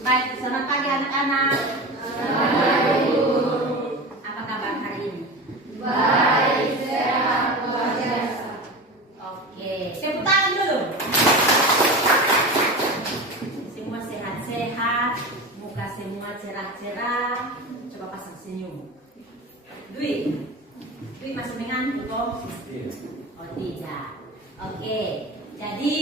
Baik, selamat pagi anak-anak. Apa kabar hari ini? Baik, sehat, luar biasa. Oke, tepuk tangan dulu. Semua sehat-sehat, muka semua cerah-cerah. Coba pasang senyum. Dwi masih mengantuk toh? Oh tidak. Oke, jadi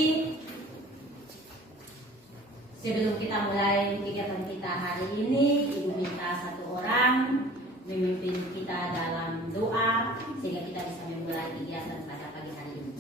sebelum kita mulai kegiatan kita hari ini, Ibu minta satu orang memimpin kita dalam doa sehingga kita bisa memulai kegiatan pada pagi hari ini.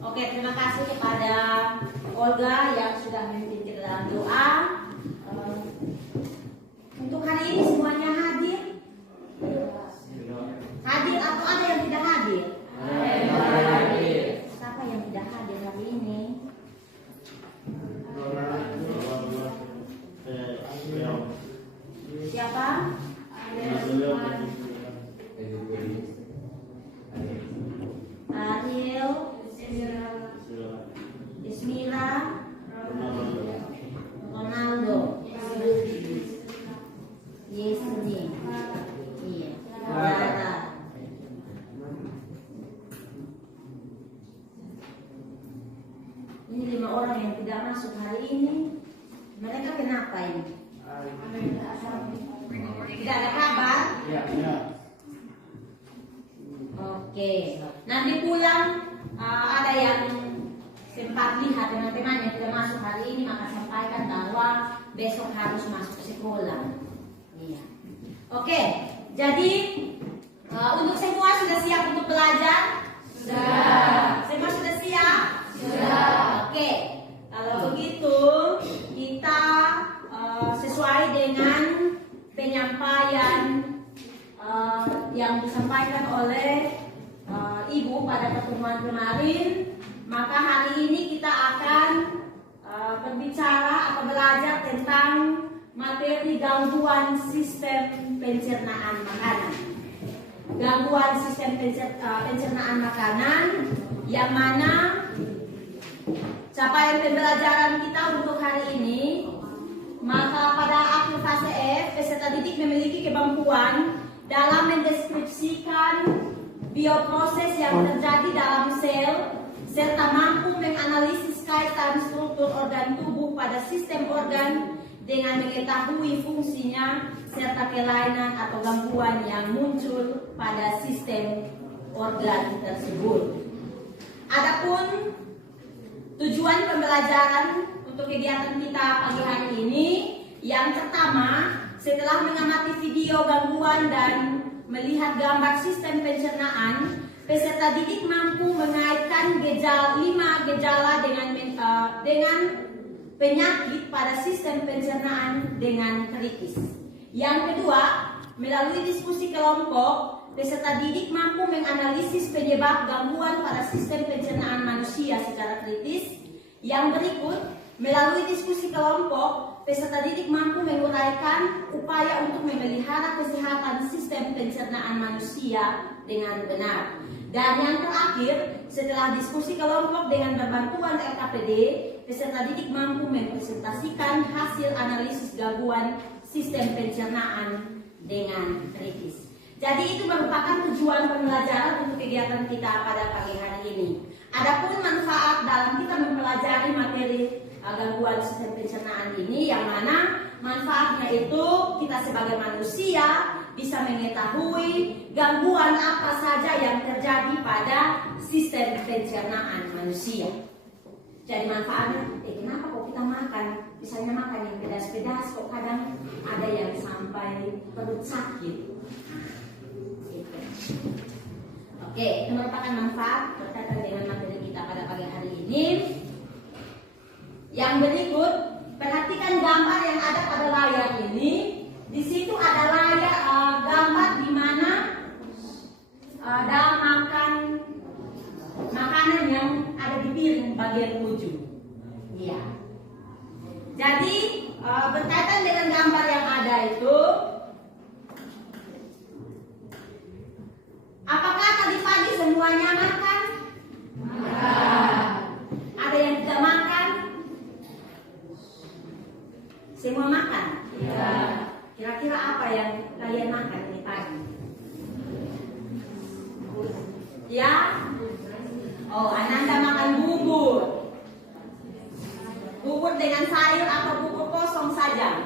Oke, terima kasih kepada Olga yang sudah memimpin kita dalam doa. Untuk hari ini semuanya hadir? Hadir atau ada yang tidak hadir? Siapa yang tidak hadir hari ini? Siapa? Ariel, Ismira, Ronaldo, Yesni, iya, Dara. Ini 5 orang yang tidak masuk hari ini. Mereka kenapa ini? Tidak ada kabar? Oke, nanti pulang ada yang sempat lihat teman-teman yang tidak masuk hari ini, maka sampaikan bahwa besok harus masuk sekolah. Iya. Oke, jadi untuk semua sudah siap untuk belajar? Sudah. Semua sudah siap? Sudah. Oke, kalau begitu kita sesuai dengan penyampaian yang disampaikan oleh Ibu pada pertemuan kemarin, maka hari ini kita akan berbicara atau belajar tentang materi gangguan sistem pencernaan makanan. Gangguan sistem pencernaan makanan yang mana capaian pembelajaran kita untuk hari ini, maka pada akhir fase F, peserta didik memiliki kemampuan dalam mendeskripsikan bioproses yang terjadi dalam sel serta mampu menganalisis kaitan struktur organ tubuh pada sistem organ dengan mengetahui fungsinya serta kelainan atau gangguan yang muncul pada sistem organ tersebut. Adapun tujuan pembelajaran untuk kegiatan kita pagi hari ini, yang pertama, setelah mengamati video gangguan dan melihat gambar sistem pencernaan, peserta didik mampu mengaitkan 5 gejala dengan penyakit pada sistem pencernaan dengan kritis. Yang kedua, melalui diskusi kelompok, peserta didik mampu menganalisis penyebab gangguan pada sistem pencernaan manusia secara kritis. Yang berikut, melalui diskusi kelompok, peserta didik mampu menguraikan upaya untuk memelihara kesehatan sistem pencernaan manusia dengan benar. Dan yang terakhir, setelah diskusi kelompok dengan berbantuan LKPD, peserta didik mampu mempresentasikan hasil analisis gangguan sistem pencernaan dengan kritis. Jadi itu merupakan tujuan pembelajaran untuk kegiatan kita pada pagi hari ini. Adapun manfaat dalam kita mempelajari materi gangguan sistem pencernaan ini, yang mana manfaatnya itu kita sebagai manusia bisa mengetahui gangguan apa saja yang terjadi pada sistem pencernaan manusia. Jadi manfaatnya, kenapa kok kita makan, misalnya makan yang pedas-pedas, kok kadang ada yang sampai perut sakit. Oke, itu merupakan manfaat berkaitan dengan materi kita pada pagi hari ini. Yang berikut, perhatikan gambar yang ada pada layar ini. Di situ ada gambar di mana ada makanan yang ada di piring bagian ujung. Iya. Jadi berkaitan dengan gambar yang ada itu, apakah tadi pagi semuanya makan? Ada yang tidak makan? Semua makan? Ya. Kira-kira apa yang kalian makan ini pagi? Ya? Oh, Ananda makan bubur. Bubur dengan sayur atau bubur kosong saja?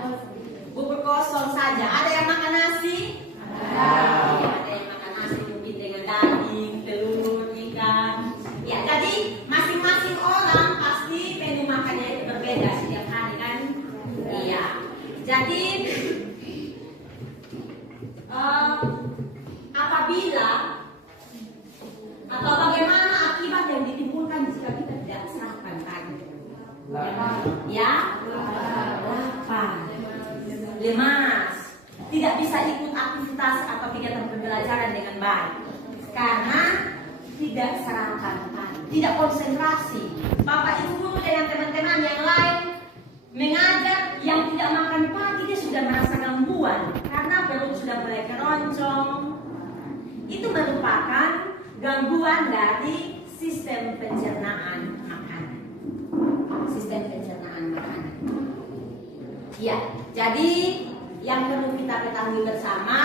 Bubur kosong saja. Ada yang makan nasi? Ada yang makan nasi mungkin dengan daging, telur, ikan. Ya, jadi masing-masing orang pasti menu makannya itu berbeda setiap hari kan? Iya. Jadi apabila atau bagaimana akibat yang ditimbulkan jika kita tidak sarapan pagi? Ya, lapar, lemas, tidak bisa ikut aktivitas atau kegiatan pembelajaran dengan baik karena tidak sarapan pagi, tidak konsentrasi. Bapak Ibu guru dengan teman-teman yang lain mengajar yang tidak makan pagi, dia sudah merasa gangguan karena perut sudah mulai keroncong. Itu merupakan gangguan dari sistem pencernaan makanan. Sistem pencernaan makanan. Ya, jadi yang perlu kita ketahui bersama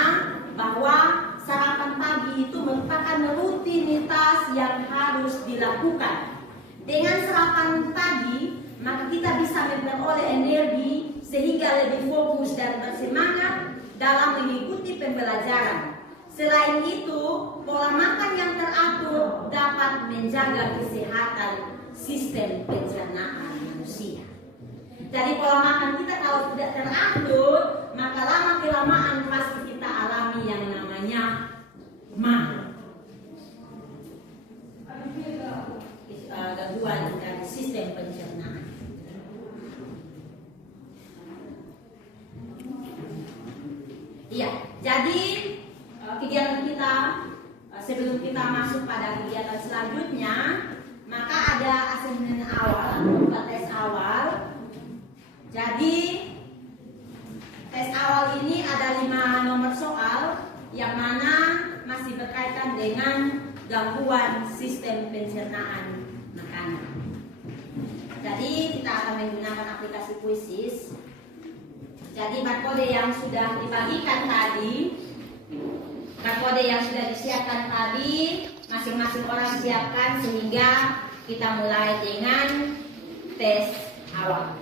bahwa sarapan pagi itu merupakan rutinitas yang harus dilakukan. Dengan sarapan pagi, maka kita bisa memperoleh energi sehingga lebih fokus dan bersemangat dalam mengikuti pembelajaran. Selain itu, pola makan yang teratur dapat menjaga kesehatan sistem pencernaan manusia. Jadi pola makan kita kalau tidak teratur, maka lama-kelamaan pasti kita alami yang namanya gangguan dari sistem pencernaan. Iya, jadi kegiatan kita sebelum kita masuk pada kegiatan selanjutnya, maka ada asesmen awal atau tes awal. Jadi tes awal ini ada 5 nomor soal yang mana masih berkaitan dengan gangguan sistem pencernaan makanan. Jadi kita akan menggunakan aplikasi Quizzes. Jadi barcode yang sudah dibagikan tadi, barcode yang sudah disiapkan tadi, masing-masing orang siapkan sehingga kita mulai dengan tes awal.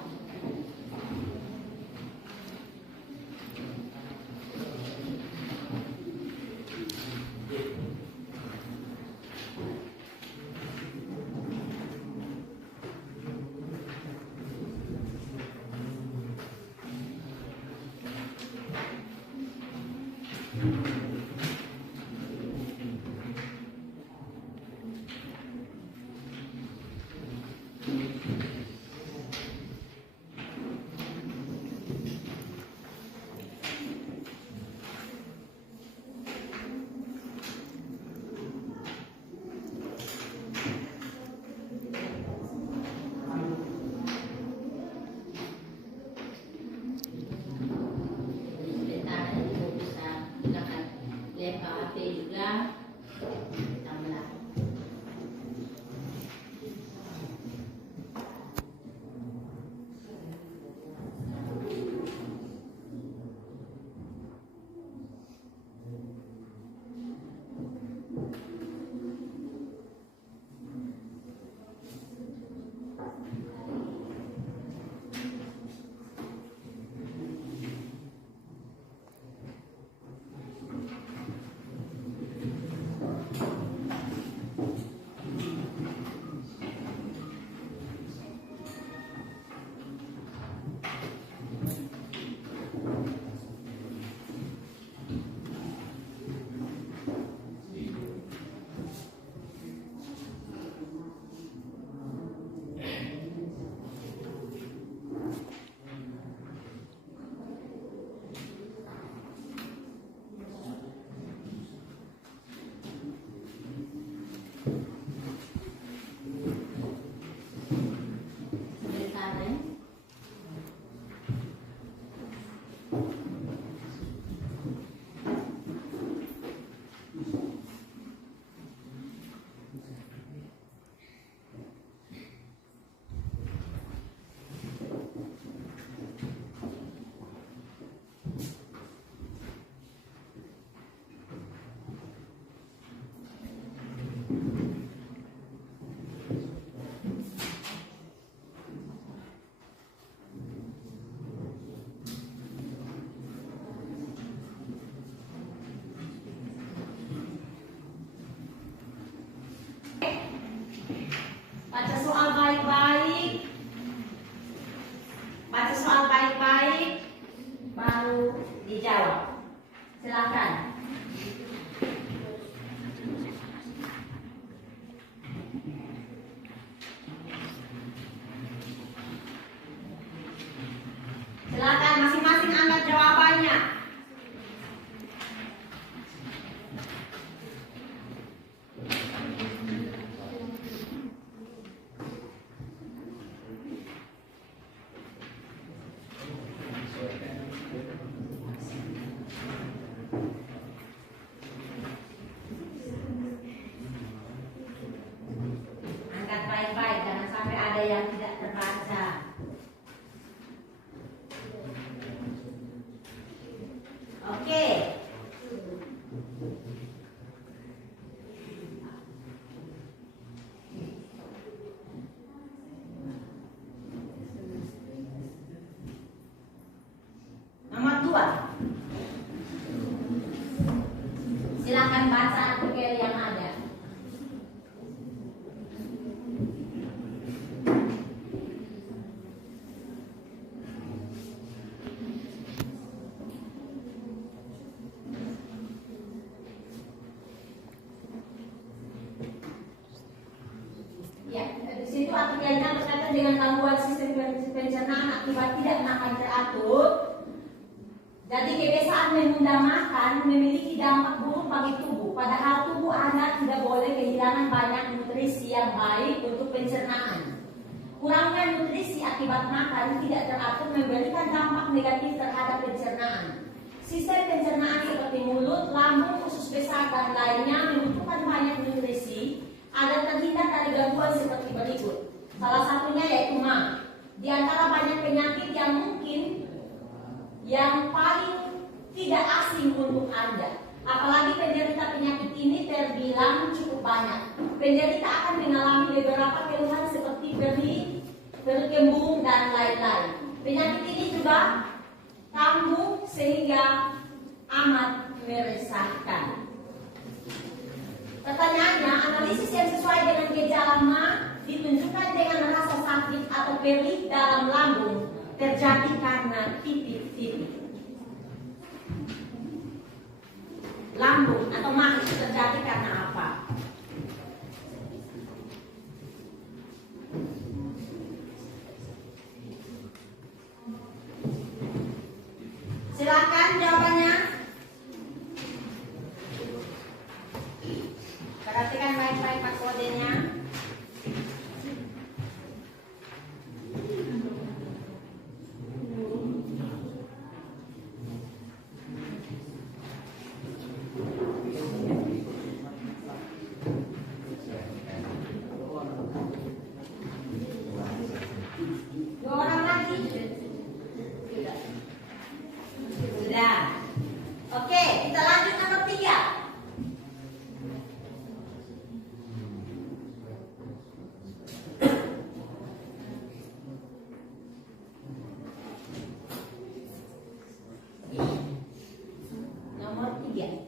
atau kelainan berkaitan dengan gangguan sistem pencernaan akibat tidak makan teratur. Jadi kebiasaan menunda makan memiliki dampak buruk bagi tubuh. Padahal tubuh Anda tidak boleh kehilangan banyak nutrisi yang baik untuk pencernaan. Kurangnya nutrisi akibat makan tidak teratur memberikan dampak negatif terhadap pencernaan. Sistem pencernaan seperti mulut, lambung, usus besar, dan lainnya membutuhkan banyak nutrisi agar terhindar dari gangguan seperti berikut. Salah satunya yaitu MA. Di antara banyak penyakit yang mungkin yang paling tidak asing untuk Anda. Apalagi penderita penyakit ini terbilang cukup banyak. Penderita akan mengalami beberapa keluhan seperti perut kembung, dan lain-lain. Penyakit ini juga kambuh sehingga amat meresahkan. Pertanyaannya, analisis yang sesuai dengan gejala MA ditunjukkan dengan rasa sakit atau perih dalam lambung terjadi karena titik-titik. Lambung atau MA itu terjadi karena apa? Silakan jawabannya. Perhatikan baik-baik Pak kodenya. Dua orang lagi. Sudah. Oke, kita lanjut nomor 3. Nomor 3.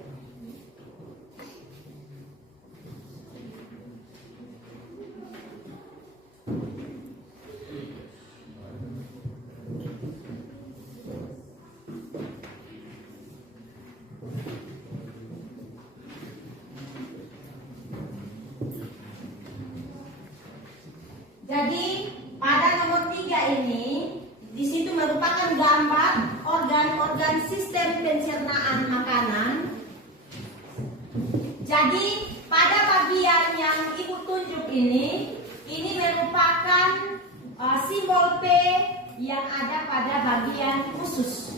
Jadi pada nomor 3 ini di situ merupakan gambar organ-organ sistem pencernaan makanan. Jadi pada bagian yang Ibu tunjuk ini merupakan simbol P yang ada pada bagian usus.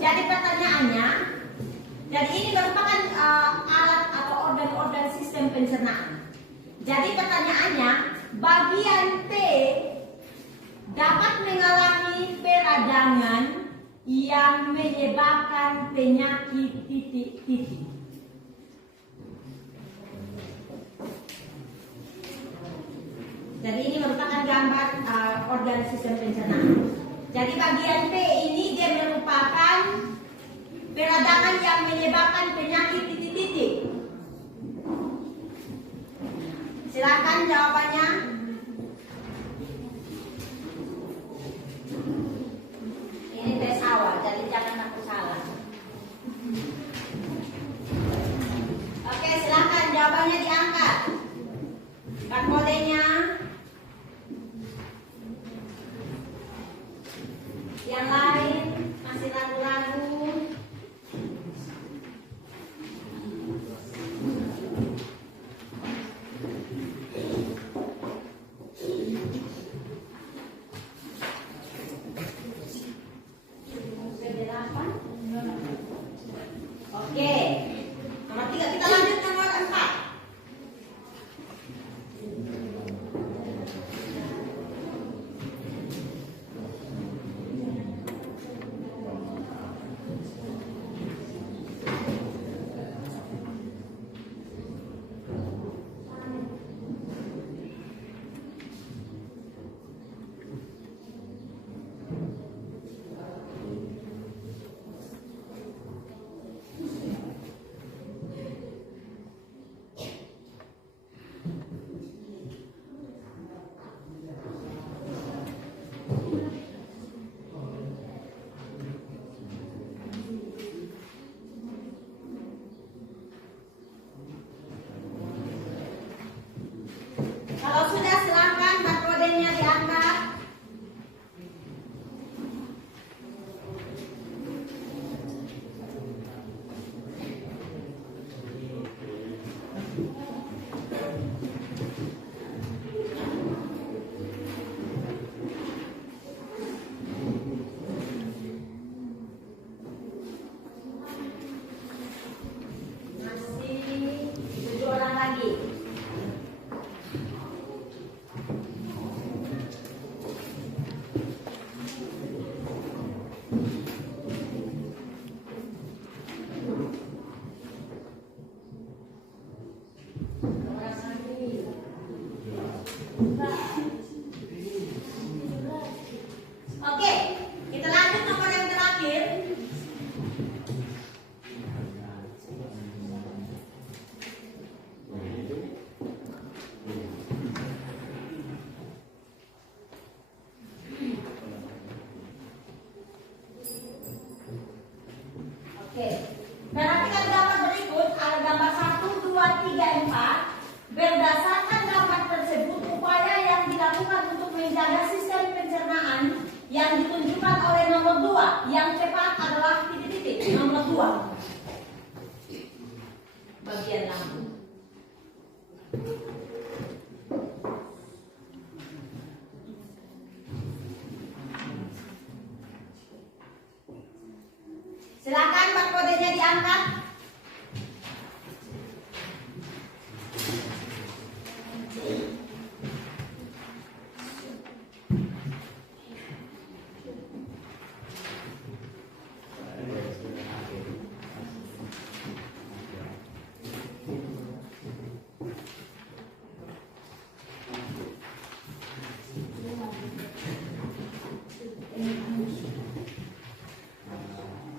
Jadi pertanyaannya, jadi ini merupakan alat atau organ-organ sistem pencernaan. Jadi pertanyaannya, bagian T dapat mengalami peradangan yang menyebabkan penyakit titik-titik. Jadi ini merupakan gambar organ sistem pencernaan. Jadi bagian P ini dia merupakan peradangan yang menyebabkan penyakit titik-titik. Silakan jawabannya. Ini tes awal, jadi jangan takut salah. Oke, silakan jawabannya diangkat. Kodenya. Yang lain masih ragu-ragu. Oke, kita lanjut nomor yang terakhir. Oke, perhatikan gambar berikut. Ada gambar 1, 2, 3, 4. Berdasarkan gambar tersebut, upaya yang dilakukan untuk menjaga sistem pencernaan yang ditunjukkan oleh nomor 2. Yang tepat adalah titik-titik. Nomor 2. Bagian lambung. Silakan barcode-nya diangkat.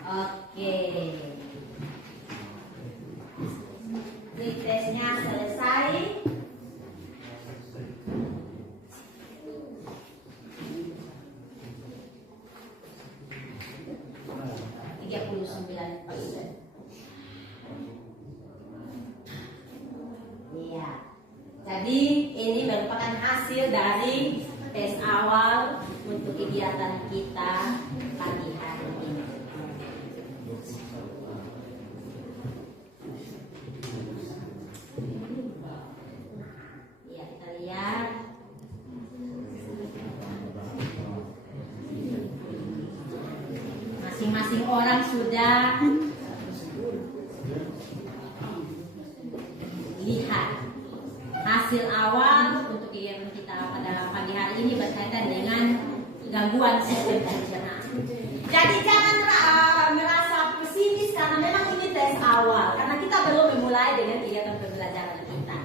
Oke. Retestnya selesai. Iya. Jadi ini merupakan hasil dari tes awal untuk kegiatan kita pagi hari ini. Ya, kita lihat. Masing-masing orang sudah lihat hasil awal untuk kegiatan kita pada pagi hari ini berkaitan dengan gangguan sistem pencernaan. Jadi jangan merasa pesimis karena memang ini tes awal, karena kita belum memulai dengan kegiatan pembelajaran kita.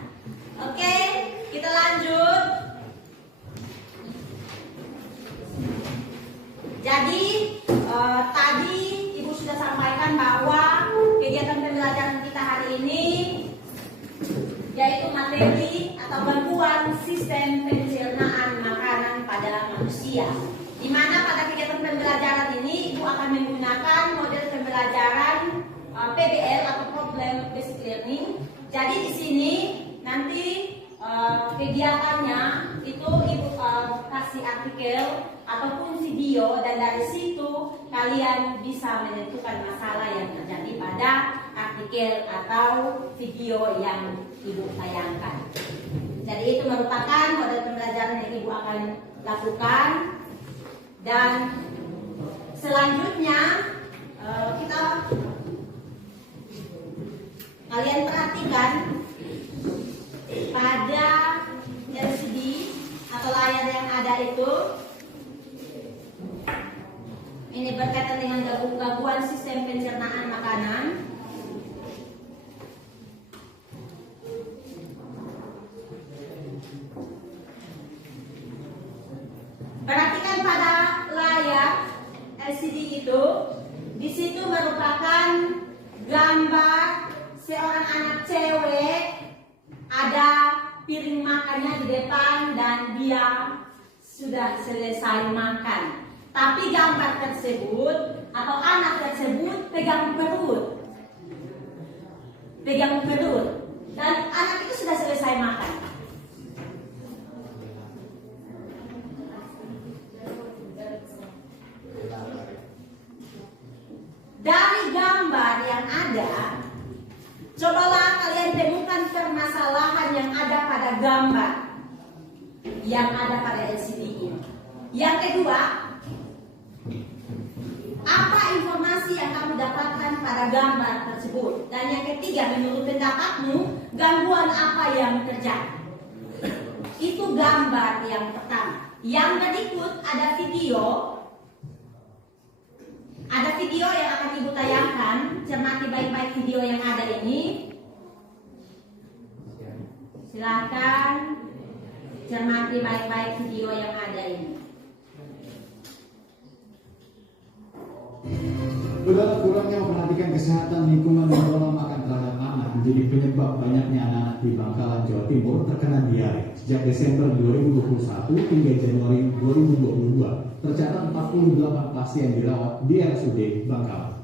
Oke, kita lanjut. Jadi tadi Ibu sudah sampaikan bahwa kegiatan pembelajaran kita hari ini yaitu materi atau gangguan sistem pencernaan makanan pada manusia. Di mana pada kegiatan pembelajaran ini Ibu akan menggunakan model pembelajaran PBL atau Problem Based Learning. Jadi di sini nanti kegiatannya itu Ibu kasih artikel ataupun video, dan dari situ kalian bisa menentukan masalah yang terjadi pada artikel atau video yang Ibu tayangkan. Jadi itu merupakan model pembelajaran yang Ibu akan lakukan. Dan selanjutnya kalian perhatikan pada LCD atau layar yang ada itu. Ini berkaitan dengan gangguan sistem pencernaan makanan. Perhatikan pada layar LCD itu, di situ merupakan gambar seorang anak cewek, ada piring makannya di depan dan dia sudah selesai makan. Tapi gambar tersebut atau anak tersebut pegang perut, dan anak itu sudah selesai makan. Dari gambar yang ada, cobalah kalian temukan permasalahan yang ada pada gambar yang ada pada LCD ini. Yang kedua, apa informasi yang kamu dapatkan pada gambar tersebut? Dan yang ketiga, menurut pendapatmu, gangguan apa yang terjadi? Itu gambar yang pertama. Yang berikut ada video. Ada video yang akan Ibu tayangkan. Cermati baik-baik video yang ada ini. Silakan. Cermati baik-baik video yang ada ini. Saudara, kurangnya memperhatikan kesehatan lingkungan dan pola makan terhadap anak menjadi penyebab banyaknya anak-anak di Bangkalan, Jawa Timur terkena diare. Sejak Desember 2021 hingga Januari 2022, tercatat 48 pasien dirawat di RSUD Bangkalan.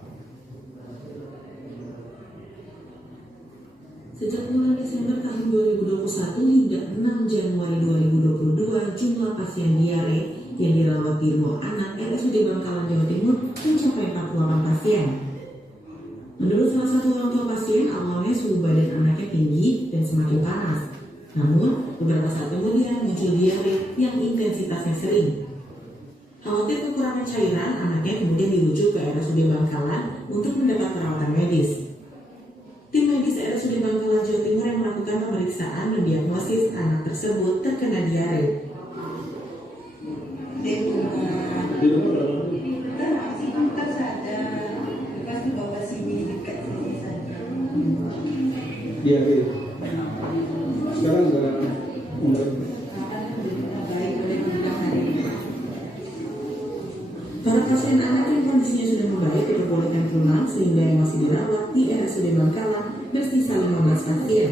Sejak bulan Desember tahun 2021 hingga 6 Januari 2022, jumlah pasien diare yang dirawat di rumah anak RSUD Bangkalan, Jawa Timur mencapai 48 pasien. Menurut salah satu orang tua pasien, awalnya suhu badan anaknya tinggi dan semakin panas. Namun, beberapa saat kemudian muncul diare yang intensitasnya sering. Khawatir kekurangan cairan, anaknya kemudian dirujuk ke RSUD Bangkalan untuk mendapat perawatan medis. Tim medis RSUD Bangkalan, Jawa Timur yang melakukan pemeriksaan mendiagnosis anak tersebut terkena diare. Diare. Sekarang enggak. Para pasien anak yang kondisinya sudah membaik diperbolehkan pulang sehingga yang masih dirawat di RSUD Bangkalan bersisa 15 pasien.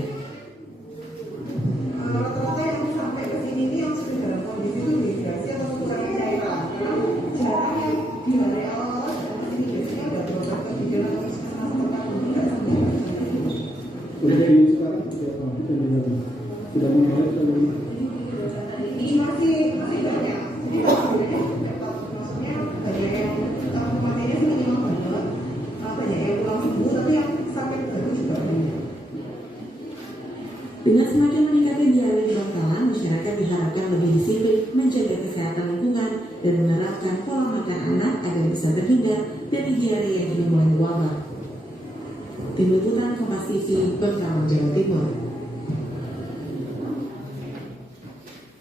Rata-rata yang sampai ke sini ini yang sudah dalam kondisi itu dehidrasi atau kurang cairan. Jarang yang di hari awal ini biasanya ada beberapa gejala atau Udah dari sekarang sudah membaik atau ini masih banyak. Ini maksudnya banyak yang kematiannya sih minimal banget. Banyak yang pulang sembuh, tapi yang sakit baru juga banyak. Dengan semakin meningkatnya diare di Bangkalan, masyarakat diharapkan lebih disiplin menjaga kesehatan lingkungan dan menerapkan pola makan anak agar bisa terhindar dari diare yang kini mulai wabah. Tim Liputan Kompas TV, Bangkalan, Jawa Timur.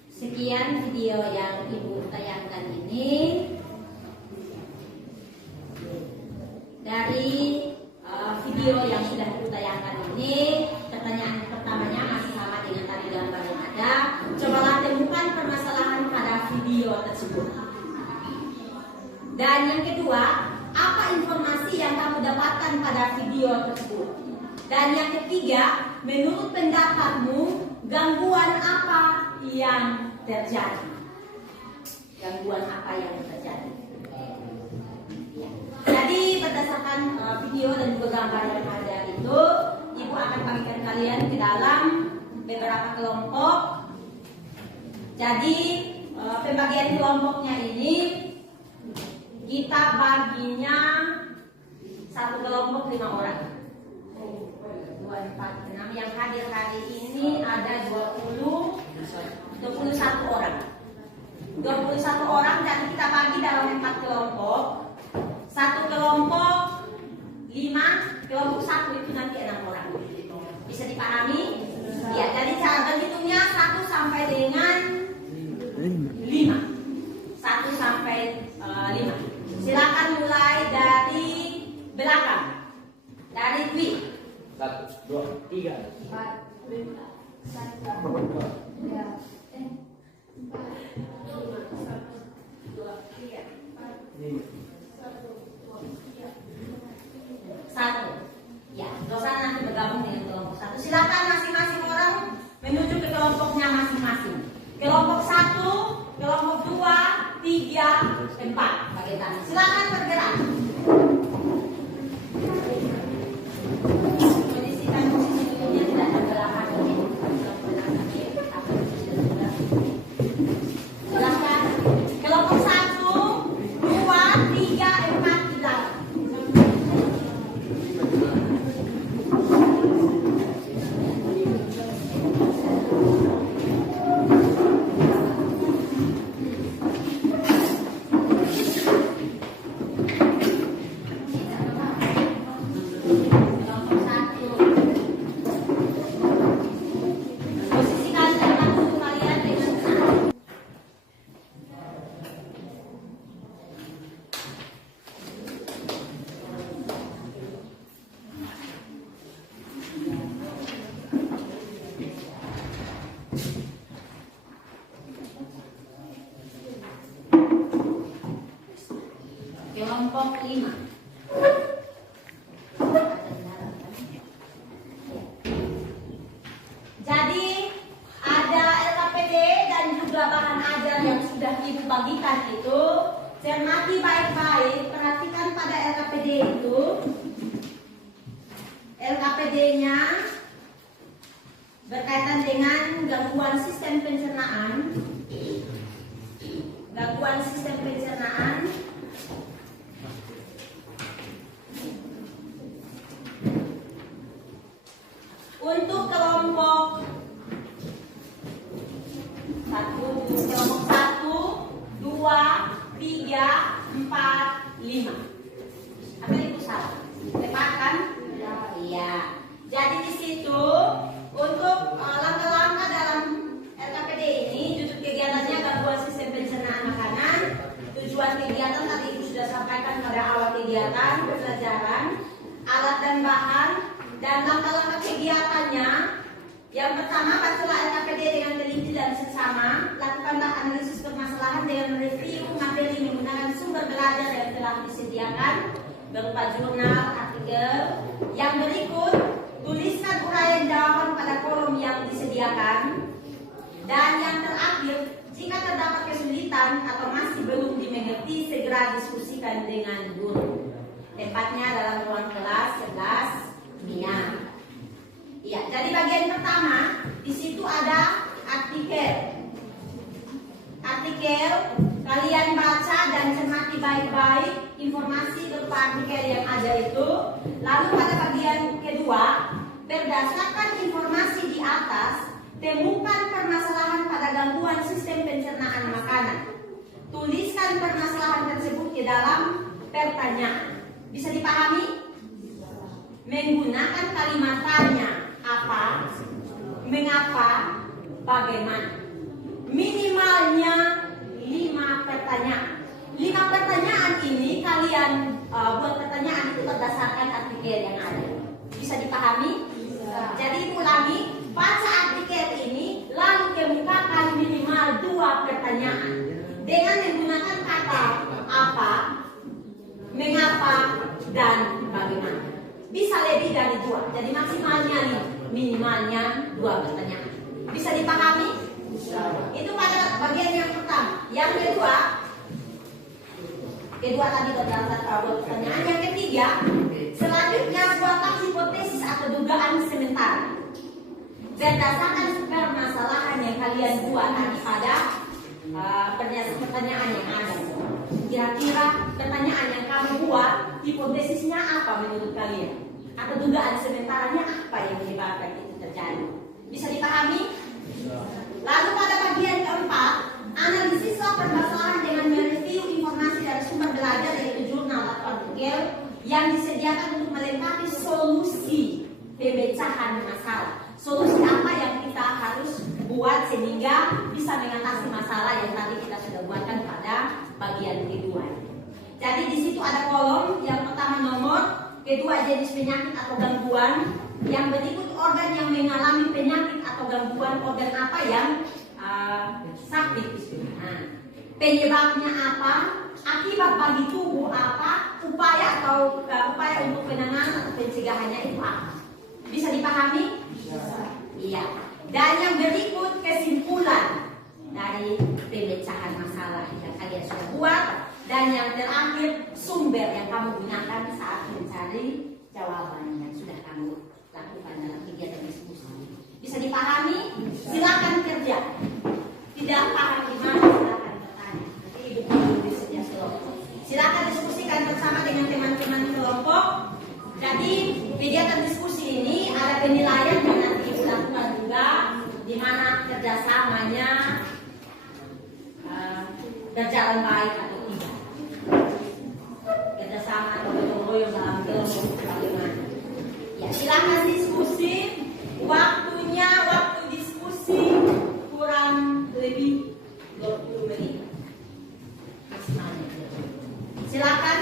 Sekian video yang Ibu tayangkan ini dari video yang sudah Ibu tayangkan ini. Pertanyaan pertamanya masih sama dengan tadi gambar yang ada. Cobalah temukan permasalahan pada video tersebut. Dan yang kedua, apa informasi yang kamu dapatkan pada video tersebut? Dan yang ketiga, menurut pendapatmu gangguan apa yang terjadi? Gangguan apa yang terjadi? Jadi berdasarkan video dan juga gambar yang ada itu, Ibu akan bagikan kalian ke dalam beberapa kelompok. Jadi pembagian kelompoknya ini kita baginya satu kelompok 5 orang. 2, 4, 6. Yang hadir hari ini ada 21 orang. 21 orang, jadi kita bagi dalam 4 kelompok. Satu kelompok 5, kelompok 1 itu nanti 6 orang. Bisa dipahami? Ya, jadi cara berhitungnya 1 sampai dengan 5. 1 sampai 5. Silakan mulai dari belakang. Dari Dwi. 1, 2, 3, 4, 5, 1, 2, 1. Ya, dosa nanti bergabung dengan kelompok 1. Silakan masing-masing orang menuju ke kelompoknya masing-masing. Kelompok 1, kelompok 2, 3, 4. Pakai tangan. Silakan bergerak. Kondisikan posisi duduknya tidak terbelakang. Silakan. Kelompok 1, 2, 3, 4 di belakang. sudah bahan ajar yang sudah Ibu bagikan itu, cermati baik-baik, perhatikan pada LKPD itu. LKPD-nya berkaitan dengan gangguan sistem pencernaan. Gangguan sistem pencernaan. Untuk kelompok 1, 2, 3, 4, 5. Apa itu salah? Tepat kan? Iya. Jadi di situ untuk langkah-langkah dalam LKPD ini, judul kegiatannya gangguan sistem pencernaan makanan. Tujuan kegiatan tadi itu sudah sampaikan pada awal kegiatan pembelajaran, alat dan bahan, dan langkah-langkah kegiatannya. Yang pertama, bacalah LKPD dengan teliti dan seksama. Lakukanlah analisis permasalahan dengan mereview materi menggunakan sumber belajar yang telah disediakan berupa jurnal, artikel. Yang berikut, tuliskan uraian jawaban pada kolom yang disediakan. Dan yang terakhir, jika terdapat kesulitan atau masih belum dimengerti, segera diskusikan dengan guru. Tempatnya dalam ruang kelas 11 Mia. Ya, jadi bagian pertama di situ ada artikel. Artikel kalian baca dan cermati baik-baik informasi berupa artikel yang ada itu. Lalu pada bagian kedua, berdasarkan informasi di atas, temukan permasalahan pada gangguan sistem pencernaan makanan. Tuliskan permasalahan tersebut di dalam pertanyaan. Bisa dipahami? Menggunakan kalimat tanya, apa, mengapa, bagaimana. Minimalnya 5 pertanyaan. 5 pertanyaan ini kalian buat pertanyaan itu berdasarkan artikel yang ada. Bisa dipahami? Bisa. Jadi ulangi, baca artikel ini lalu kemukakan minimal 2 pertanyaan dengan menggunakan kata apa, mengapa, dan bagaimana. Bisa lebih dari 2, jadi maksimalnya 5, minimalnya 2 pertanyaan. Bisa dipahami? Bisa. Itu pada bagian yang pertama. Yang kedua tadi berdasarkan pertanyaan. Yang ketiga, selanjutnya buatlah hipotesis atau dugaan sementara berdasarkan permasalahan yang kalian buat tadi pada pertanyaan yang ada. Kira-kira pertanyaan yang kamu buat, hipotesisnya apa menurut kalian? Atau dugaan sementaranya apa yang menyebabkan itu terjadi? Bisa dipahami? Lalu pada bagian keempat, analisislah permasalahan dengan mereview informasi dari sumber belajar yaitu jurnal atau artikel yang disediakan untuk melengkapi solusi pemecahan masalah. Solusi apa yang kita harus buat sehingga bisa mengatasi masalah yang tadi kita sudah buatkan pada bagian kedua. Jadi di situ ada kolom yang pertama nomor, kedua jenis penyakit atau gangguan, yang berikut organ yang mengalami penyakit atau gangguan, organ apa yang sakit. Nah, penyebabnya apa, akibat bagi tubuh apa, upaya untuk penanganan atau pencegahannya itu apa. Bisa dipahami? Iya. Dan yang berikut kesimpulan dari pemecahan masalah yang kalian sudah buat, dan yang terakhir sumber yang kamu gunakan saat mencari jawaban yang sudah kamu lakukan dalam kegiatan diskusi. Bisa dipahami? Silakan kerja. Tidak paham gimana silakan bertanya. Nanti ibu guru disediakan kelompok. Silakan diskusikan bersama dengan teman-teman kelompok. Jadi kegiatan diskusi ini ada penilaian yang nanti ibu lakukan juga, di mana kerjasamanya berjalan baik atau tidak. Kerjasama atau gotong royong dalam kelompok bagaimana? Ya, silakan diskusi. Waktu diskusi kurang lebih 20 menit maksimalnya. Silakan.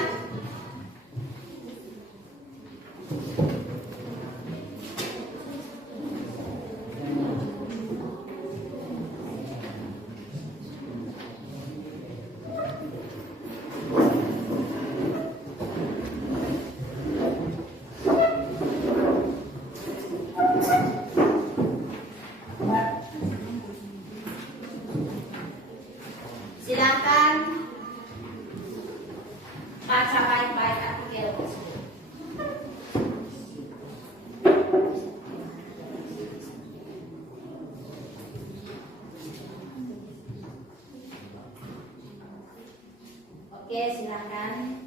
Oke, silakan.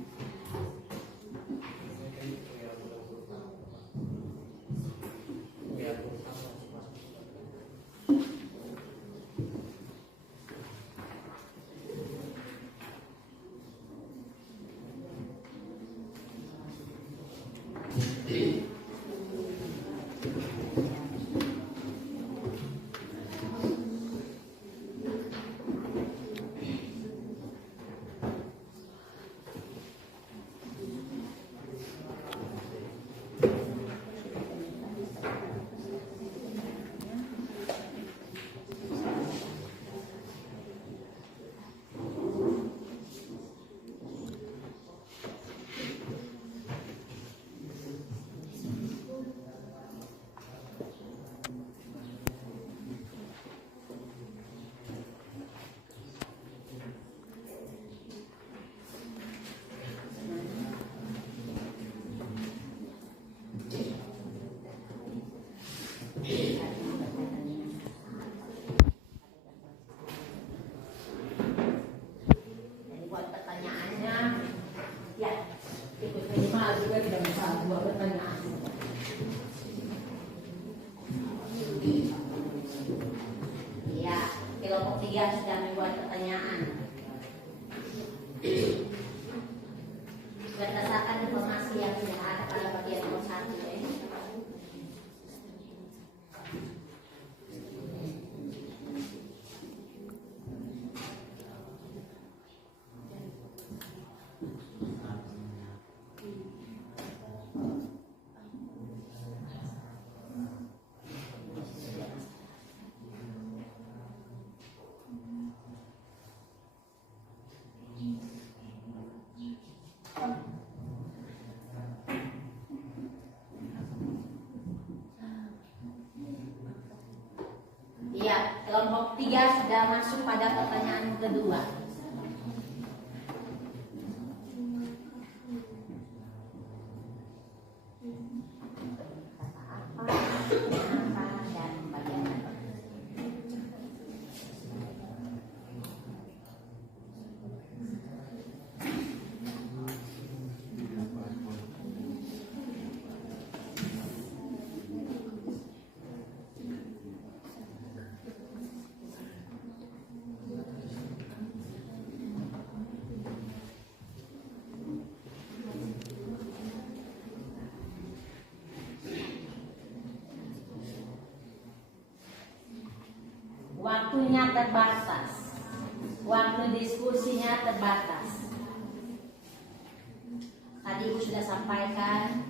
Jadi buat pertanyaannya, ya ikut minimal juga tidak bisa buat pertanyaan. Ya, kelompok 3 sudah membuat pertanyaan. Berdasarkan informasi yang sudah ada pada bagian nomor 1 ya. Iya, kelompok 3 sudah masuk pada pertanyaan kedua. Kata apa, kenapa, dan bagaimana. Waktunya terbatas, waktu diskusinya terbatas. Tadi Ibu sudah sampaikan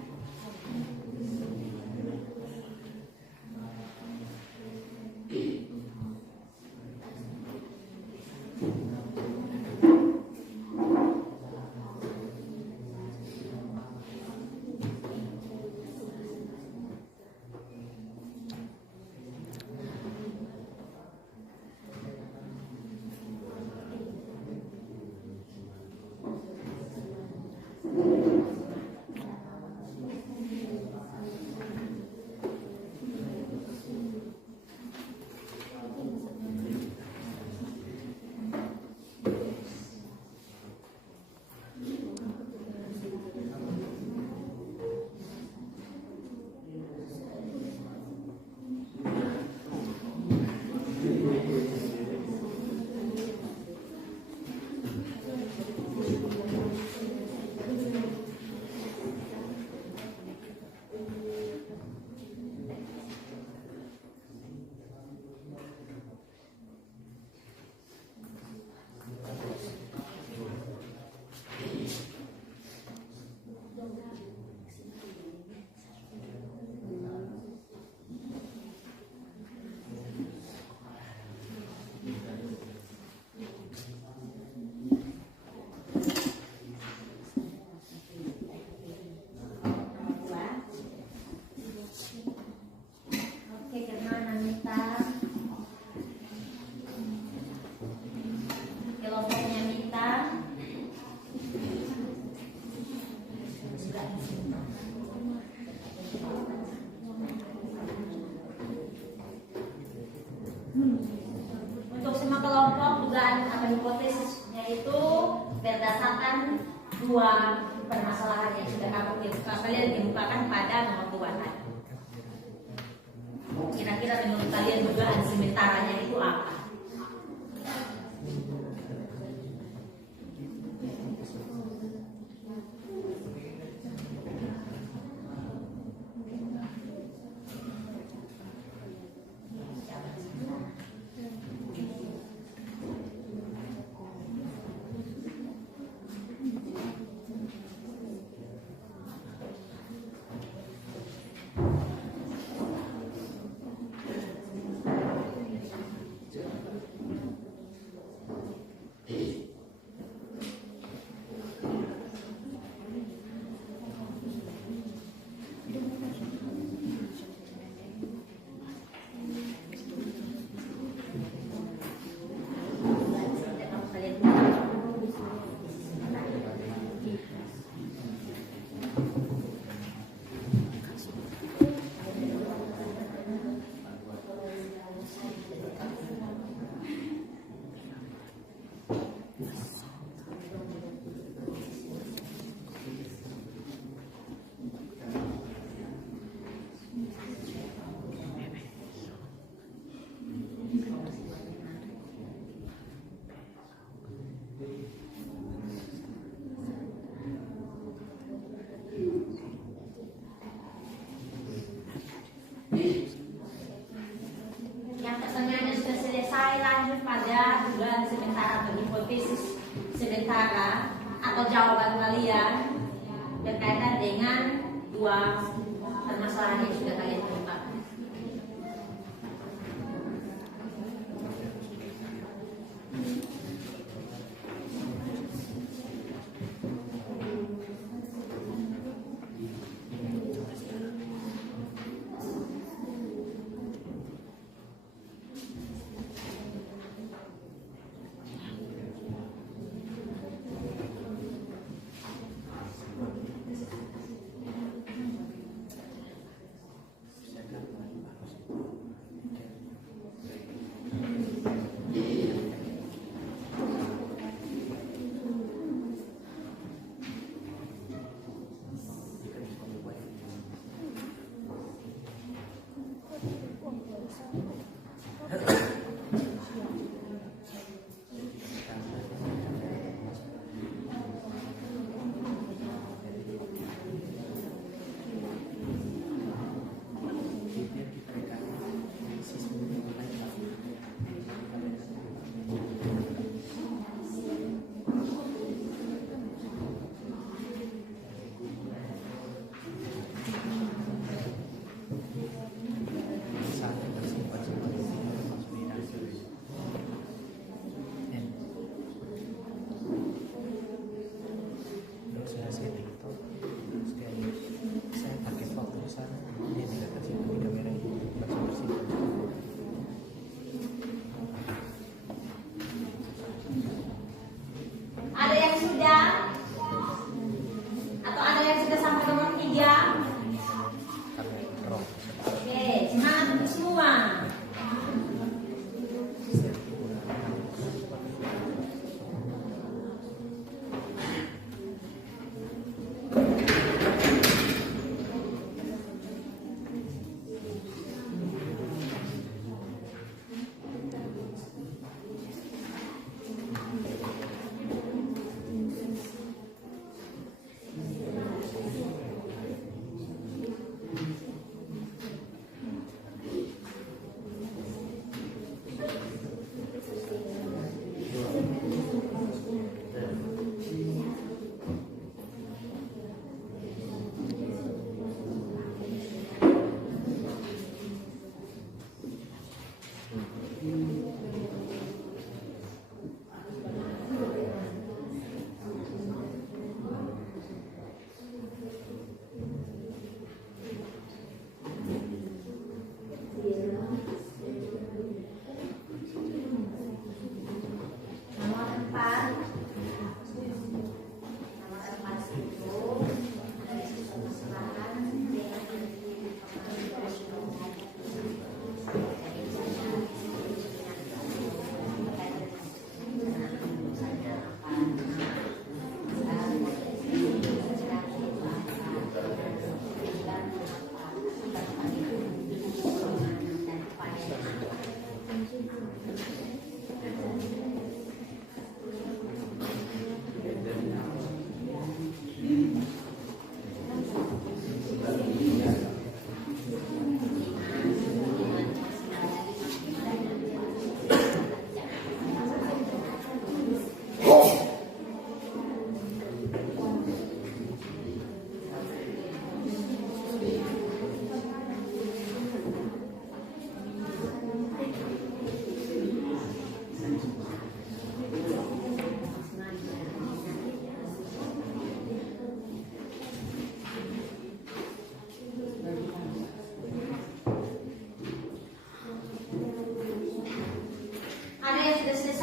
Untuk semua kelompok dugaan atau hipotesisnya itu berdasarkan dua permasalahan yang sudah kalian kemukakan pada nomor 2 tadi. Kira-kira menurut kalian dugaan sementaranya itu apa? Yang pertanyaannya sudah selesai, lanjut pada dugaan sementara atau hipotesis sementara atau jawaban kalian berkaitan dengan dua permasalahan yang sudah kalian temukan. Ada yang sudah? Atau ada yang sudah sampai nomor 3? Oke, semangat untuk semua.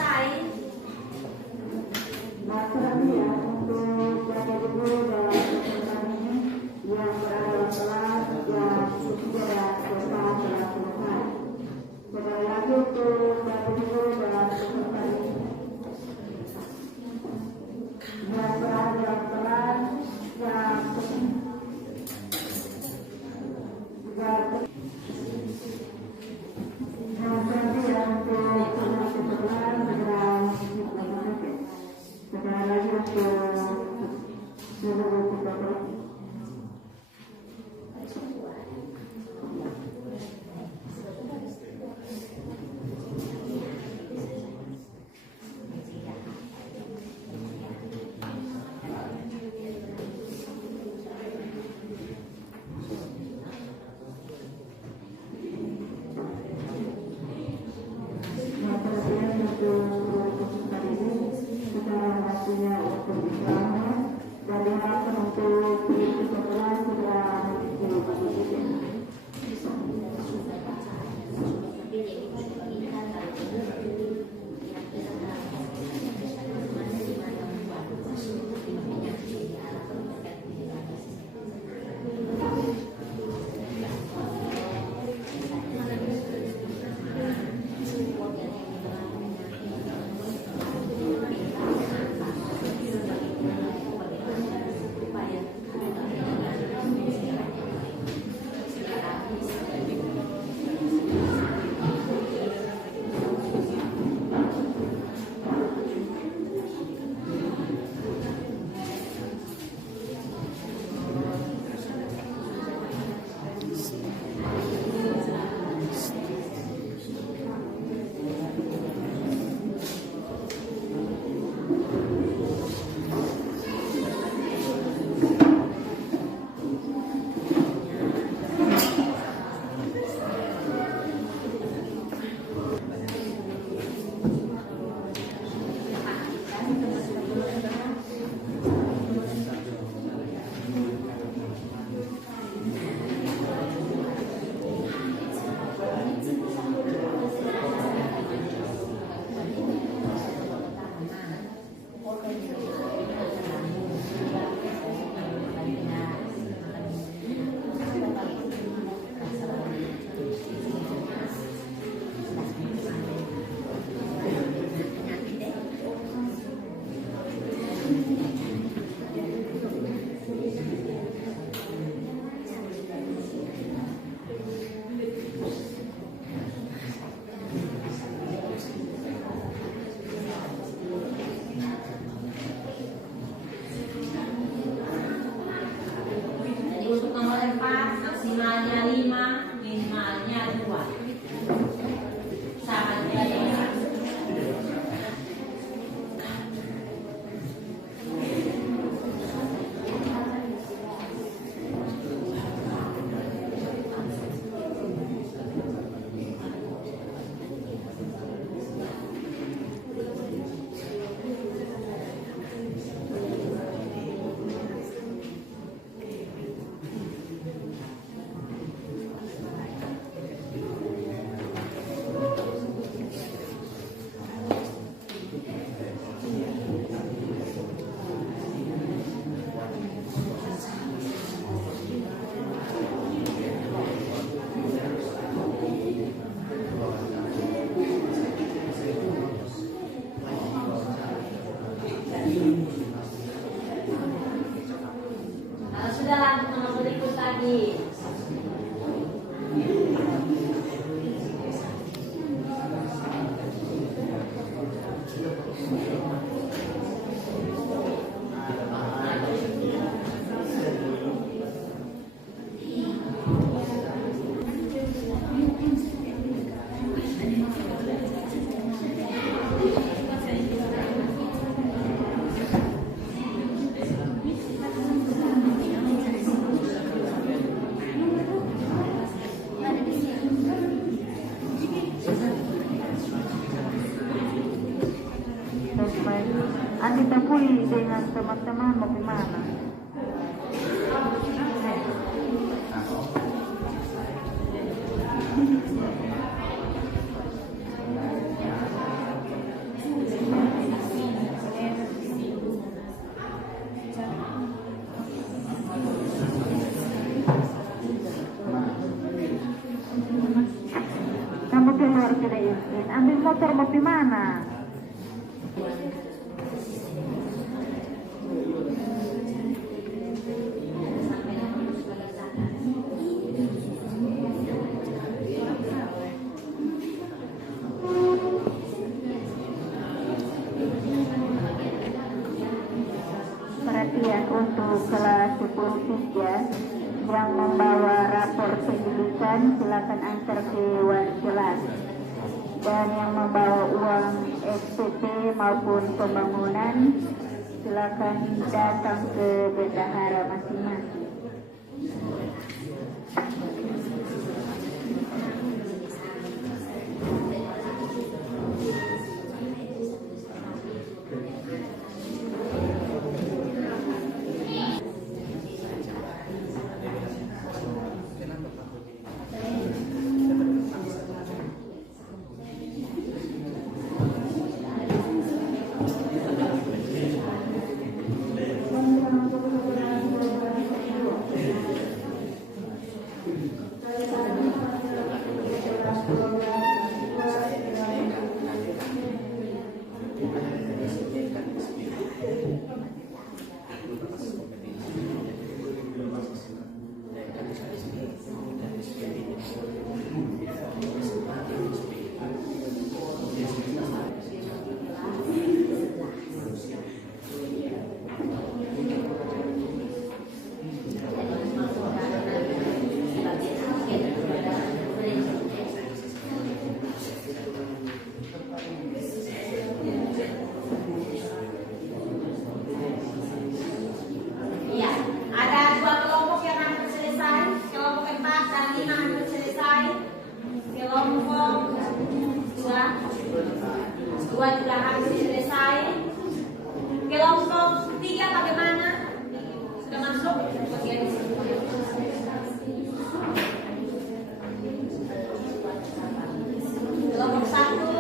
selesai. Untuk nomor 4, maksimalnya 5, minimalnya 2. Sama juga dengan sudah lanjut nomor berikut lagi. Andi Tapui dengan teman-teman mau kemana? tidak izin. Ambil motor mau di mana? Perhatian untuk kelas 10 yang membawa rapor pendidikan silakan antar ke wan kelas, dan yang membawa uang SPP maupun pembangunan silakan datang ke bendahara masing-masing. Dua juga harus selesai. Kelompok 3 bagaimana? Sudah masuk bagian ini. Kelompok 1.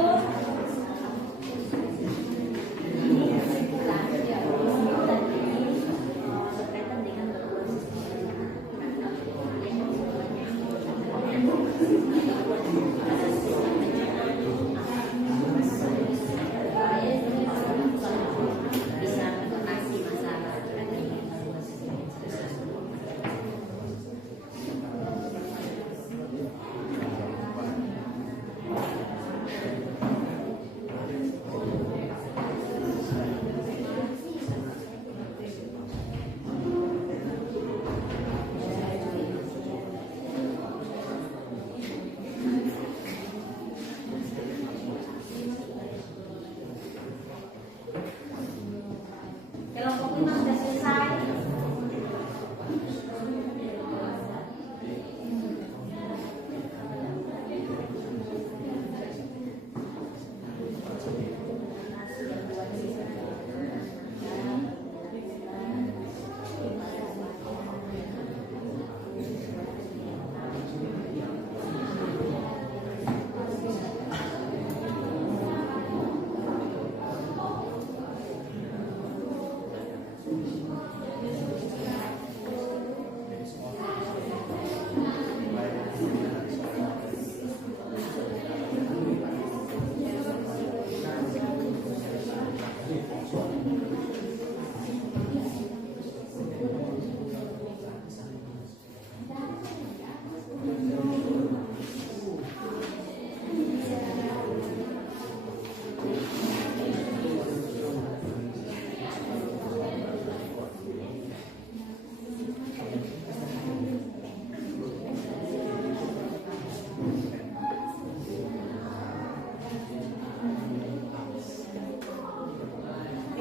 Kelompok 5 sudah selesai.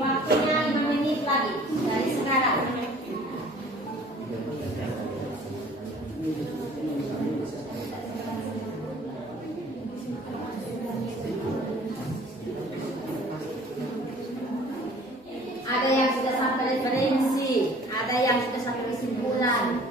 Waktunya 5 menit lagi dari sekarang. Ada yang sudah sampai referensi, ada yang sudah sampai kesimpulan.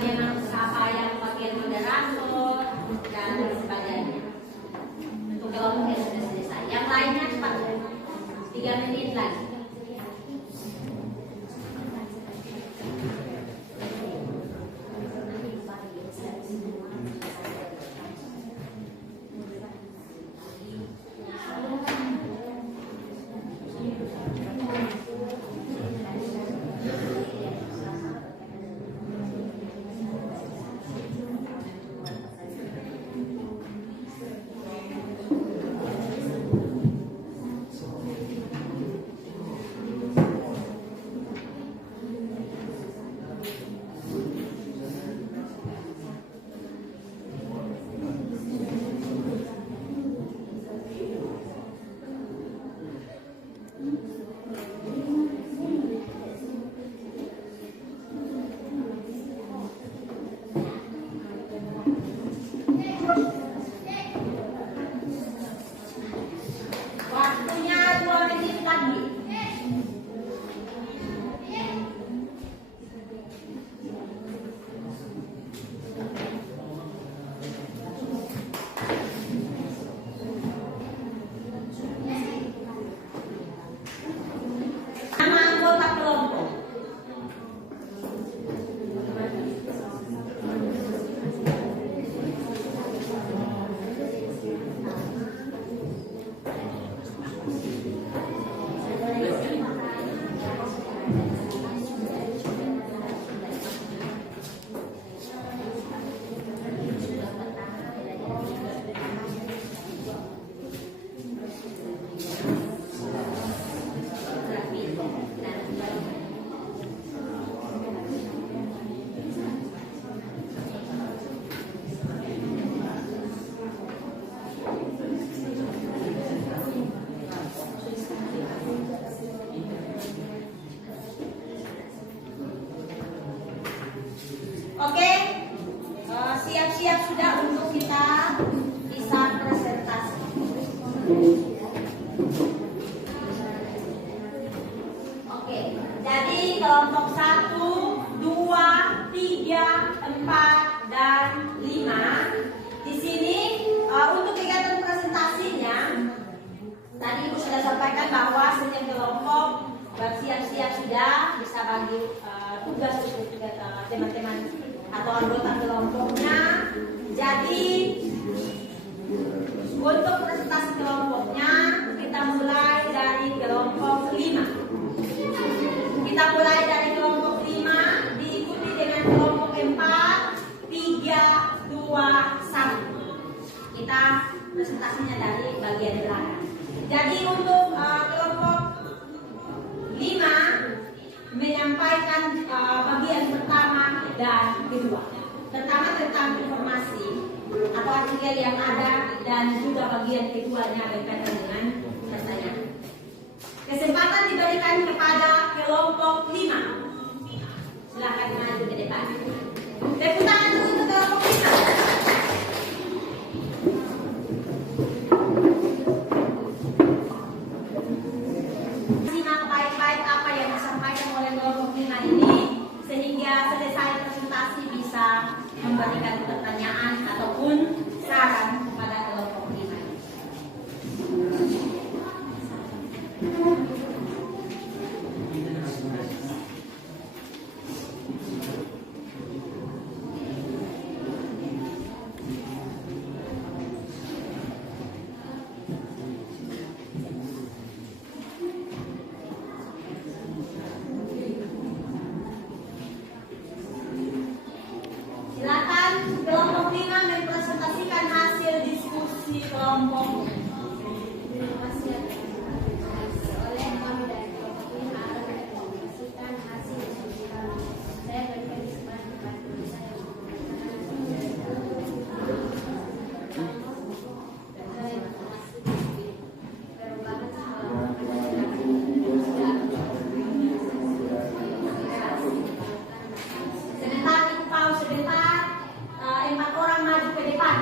memang siapa yang bagian moderator dan sebagainya. Untuk kelompok yang sudah selesai. Yang lainnya cepat, 3 menit lagi. Waktunya 2 menit lagi. Nama anggota kelompok. Oke, siap-siap sudah untuk kita bisa presentasi. Oke, jadi kelompok 1, 2, 3, 4, dan 5. Di sini untuk kegiatan presentasinya, tadi Ibu sudah sampaikan bahwa setiap kelompok bersiap-siap sudah bisa bagi tugas untuk teman-teman atau anggota kelompoknya. Jadi untuk presentasi kelompoknya kita mulai dari kelompok 5. Kita mulai dari kelompok 5 diikuti dengan kelompok 4, 3, 2, 1. Kita presentasinya dari bagian belakang. Jadi untuk kelompok 5 menyampaikan bagian pertama dan kedua. Pertama tentang informasi atau artikel yang ada, dan juga bagian keduanya berkaitan dengan pertanyaan. Kesempatan diberikan kepada kelompok 5. Silakan maju ke depan. Tepuk tangan dulu untuk kelompok 5. Simak baik-baik apa yang disampaikan oleh kelompok 5 ini, sehingga selesai presentasi bisa memberikan pertanyaan ataupun saran kepada kelompok 5 ini. Silakan kelompok 5 mempresentasikan hasil diskusi kelompok. Oleh kami dari kelompok 5 akan mempresentasikan hasil diskusi kami. Saya berikan kesempatan kepada guru saya untuk Sebentar, Ibu pause sebentar. 4 orang maju ke depan.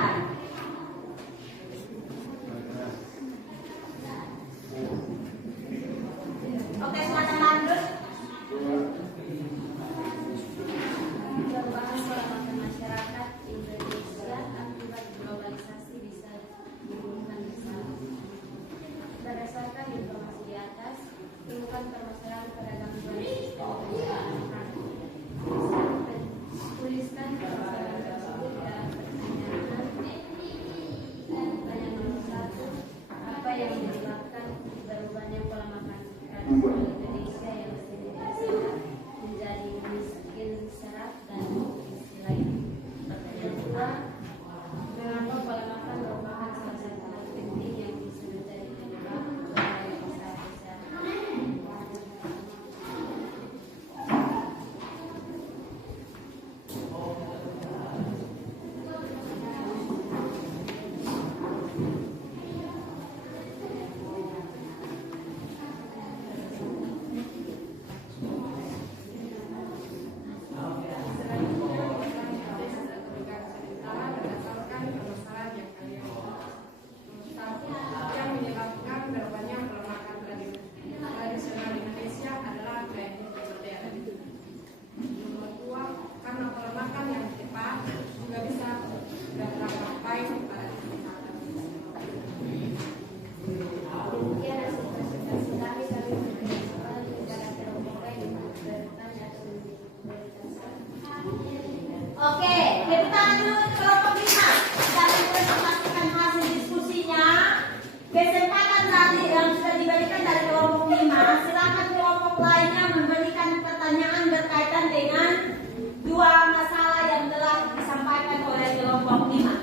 kelompok lainnya memberikan pertanyaan berkaitan dengan dua masalah yang telah disampaikan oleh kelompok 5.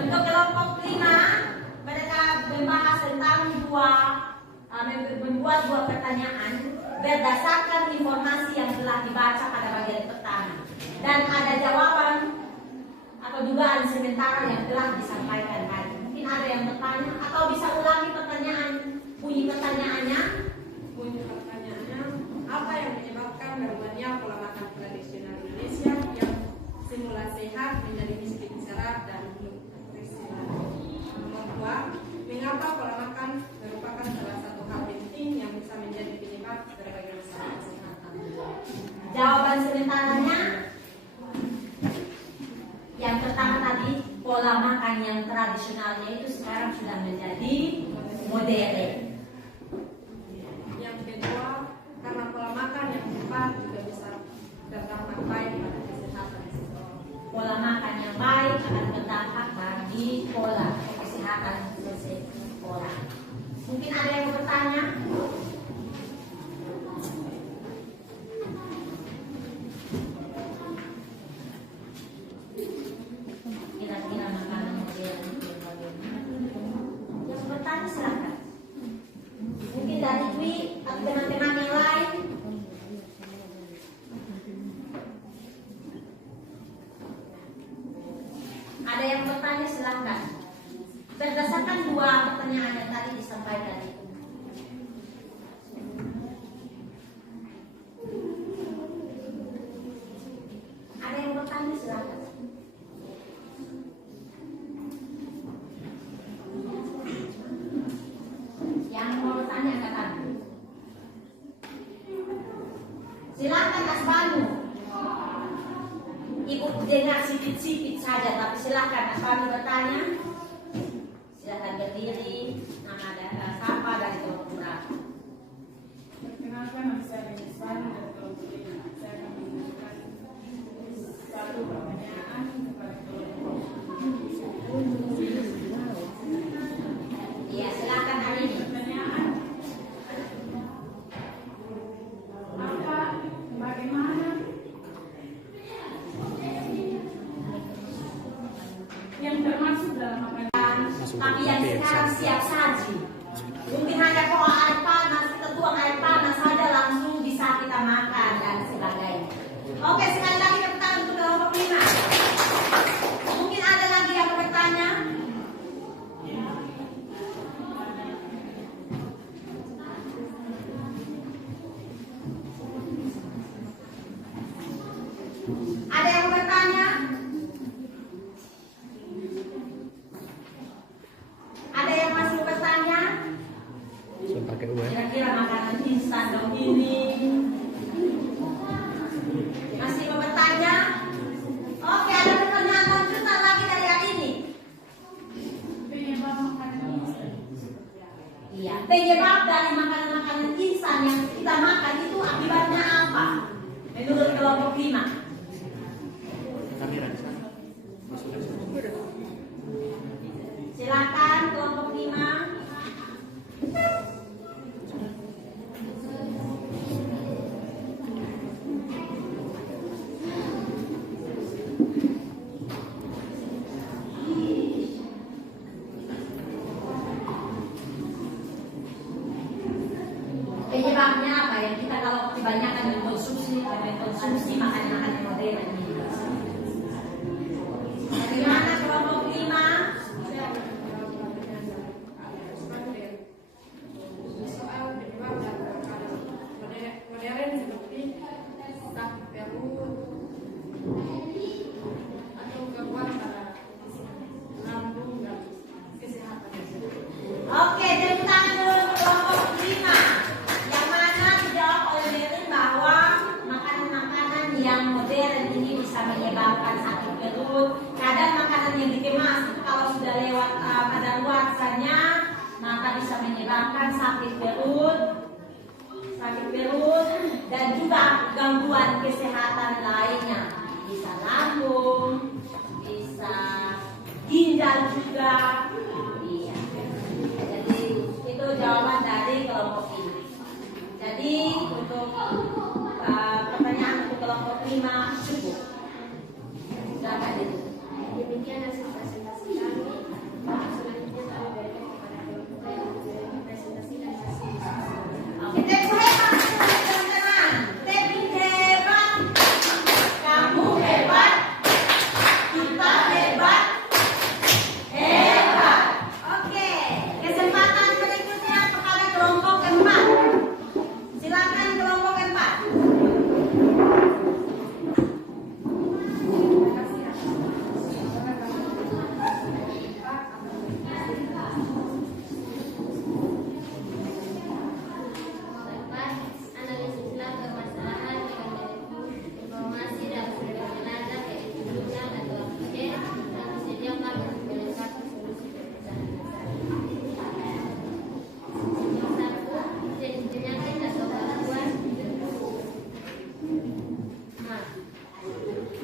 Untuk kelompok 5, mereka membahas tentang membuat dua pertanyaan berdasarkan informasi yang telah dibaca pada bagian pertama, dan ada jawaban atau dugaan sementara yang telah disampaikan tadi. Mungkin ada yang bertanya atau bisa ulangi pertanyaan, bunyi pertanyaannya. Bunyi pertanyaannya, apa yang menyebabkan gangguannya pola makan tradisional Indonesia yang semula sehat menjadi miskin serat dan nutrisional? Nomor 2, mengapa pola makan merupakan salah satu hal penting yang bisa menjadi penyebab berbagai masalah kesehatan? Jawaban sementaranya yang pertama tadi, pola makan yang tradisionalnya itu sekarang sudah menjadi modern. Yang kedua, karena pola makan yang tepat juga bisa berdampak baik pada kesehatan. Pola makan yang baik akan berdampak bagi pola kesehatan seseorang. Mungkin ada yang bertanya? Kira-kira makanan modern itu bagaimana? Yang bertanya silakan. Mungkin dari Dwi atau teman-teman yang lain. Ada yang bertanya silakan. Berdasarkan dua pertanyaan yang tadi disampaikan itu. Ada yang bertanya silakan. Yang mau bertanya katakan. Silakan Asbanu. Ibu dengar sipit-sipit saja, tapi silakan Asbanu bertanya. Silakan berdiri, nama daerah siapa dari kelompok berapa? Perkenalkan, nama saya Asbanu dari kelompok 5. Saya akan mengajukan satu pertanyaan kepada kelompok. Iya, silakan hari ini. Pertanyaan, bagaimana yang termasuk dalam makanan? Tapi yang sekarang siap saji. Mungkin hanya kalau air panas, kita tuang air panas saja langsung bisa kita makan dan sebagainya. Oke, sekali lagi tepuk tangan untuk kelompok 5. Mungkin ada lagi yang bertanya? Ada yang bertanya? Ada yang masih bertanya? Kira-kira makanan instan dong ini. Masih mau bertanya? Oke, ada pertanyaan lanjutan lagi dari hari ini. Penyebab makanan instan. Iya, penyebab dari makanan-makanan instan yang kita makan itu akibatnya apa? Menurut kelompok 5. Silakan kelompok 5. Penyebabnya apa ya? Kita kalau kebanyakan mengkonsumsi makanan-makanan modern ini. Bagaimana kelompok 5? Soal penyebab dan makanan modern seperti sakit perut atau gangguan pada lambung dan kesehatan. Oke, tepuk tangan dulu untuk kelompok 5. Yang mana dijawab oleh Merin bahwa makanan-makanan yang modern ini bisa menyebabkan sakit perut. Kadang makanan yang dikemas itu kalau sudah lewat kadaluarsanya maka bisa menyebabkan sakit perut, dan juga gangguan kesehatan lainnya, bisa lambung, bisa ginjal juga. Iya. Jadi itu jawaban dari kelompok ini. Jadi untuk pertanyaan untuk kelompok 5 cukup. Silakan itu. Demikian hasil presentasi kami. Selanjutnya kami berikan kepada kelompok yang memberikan presentasi dan hasil diskusi. Oke, tepuk hebat teman-teman. Tepuk hebat. Kamu hebat. Kita hebat. Hebat. Oke, kesempatan berikutnya kepada kelompok 4. Silakan kelompok 4. Keempat, analisislah permasalahan dengan informasi dan sumber penanda yaitu jurnal atau artikel yang disediakan untuk melengkapi solusi permasalahan. Yang satu, jenis penyakit atau gangguan.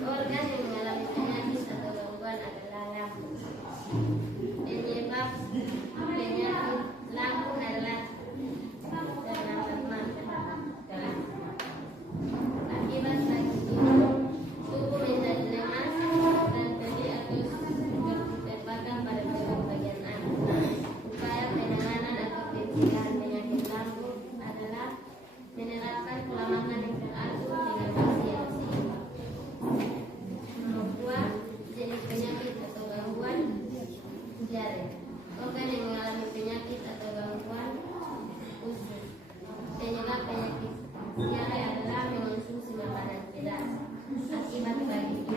Organ yang mengalami penyakit atau gangguan adalah lambung. Penyebab penyakit lambung adalah terlambat makan. Akibat sakit itu, tubuh menjadi lemas dan pedih atau seperti terbakar pada bagian atas. Upaya penanganan atau pencegahan penyakit lambung adalah menerapkan pola makan yang teratur dengan gizi yang seimbang. Nomor 2, jenis penyakit atau gangguan diare. Organ yang mengalami penyakit atau gangguan usus. Penyebab penyakit diare adalah mengonsumsi makanan pedas. Akibat begitu,